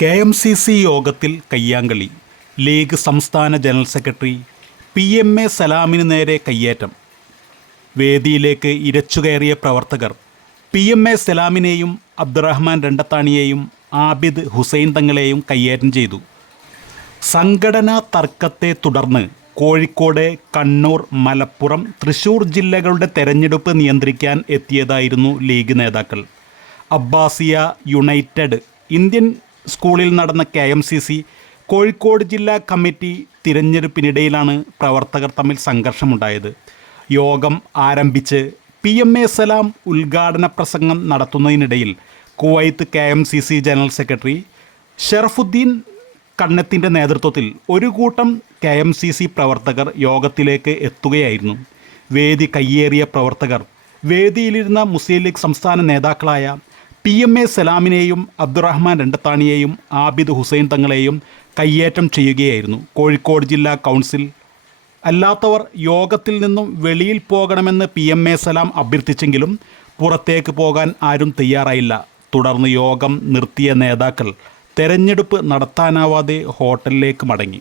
K M C C യോഗത്തിൽ കയ്യാങ്കളി ലീഗ് സംസ്ഥാന general secretary P M A സലാമിന് നേരെ കയ്യേറ്റം. വേദിയിലേക്ക് ഇരച്ചുകയറിയ പ്രവർത്തകർ പി എം എ സലാമിനെയും അബ്ദുറഹ്മാൻ രണ്ടത്താണിയെയും ആബിദ് ഹുസൈൻ തങ്ങളെയും കയ്യേറ്റം ചെയ്തു. സംഘടനാ തർക്കത്തെ തുടർന്ന് കോഴിക്കോട് കണ്ണൂർ മലപ്പുറം തൃശൂർ ജില്ലകളുടെ തെരഞ്ഞെടുപ്പ് നിയന്ത്രിക്കാൻ എത്തിയതായിരുന്നു ലീഗ് നേതാക്കൾ. അബ്ബാസിയ യുണൈറ്റഡ് ഇന്ത്യൻ സ്കൂളിൽ നടന്ന K M C C Kozhikode ജില്ലാ കമ്മിറ്റി തിരഞ്ഞെടുപ്പിനിടയിലാണ് പ്രവർത്തകർ തമ്മിൽ സംഘർഷമുണ്ടായത്. യോഗം ആരംഭിച്ച് പി എം എ സലാം ഉദ്ഘാടന പ്രസംഗം നടത്തുന്നതിനിടയിൽ Kuwait K M C C general secretary Sharafuddin കണ്ണത്തിന്റെ നേതൃത്വത്തിൽ ഒരു കൂട്ടം കെ എം സി സി പ്രവർത്തകർ യോഗത്തിലേക്ക് എത്തുകയായിരുന്നു. വേദി കയ്യേറിയ പ്രവർത്തകർ വേദിയിലിരുന്ന മുസ്ലിം ലീഗ് സംസ്ഥാന നേതാക്കളായ പി എം എ സലാമിനെയും അബ്ദുറഹ്മാൻ രണ്ടത്താണിയെയും ആബിദ് ഹുസൈൻ തങ്ങളെയും കയ്യേറ്റം ചെയ്യുകയായിരുന്നു. കോഴിക്കോട് ജില്ലാ കൗൺസിൽ. അല്ലാത്തവർ യോഗത്തിൽ നിന്നും വെളിയിൽ പോകണമെന്ന് പി എം എ സലാം അഭ്യർത്ഥിച്ചെങ്കിലും പുറത്തേക്ക് പോകാൻ ആരും തയ്യാറായില്ല. തുടർന്ന് യോഗം നിർത്തിയ നേതാക്കൾ തെരഞ്ഞെടുപ്പ് നടത്താനാവാതെ ഹോട്ടലിലേക്ക് മടങ്ങി.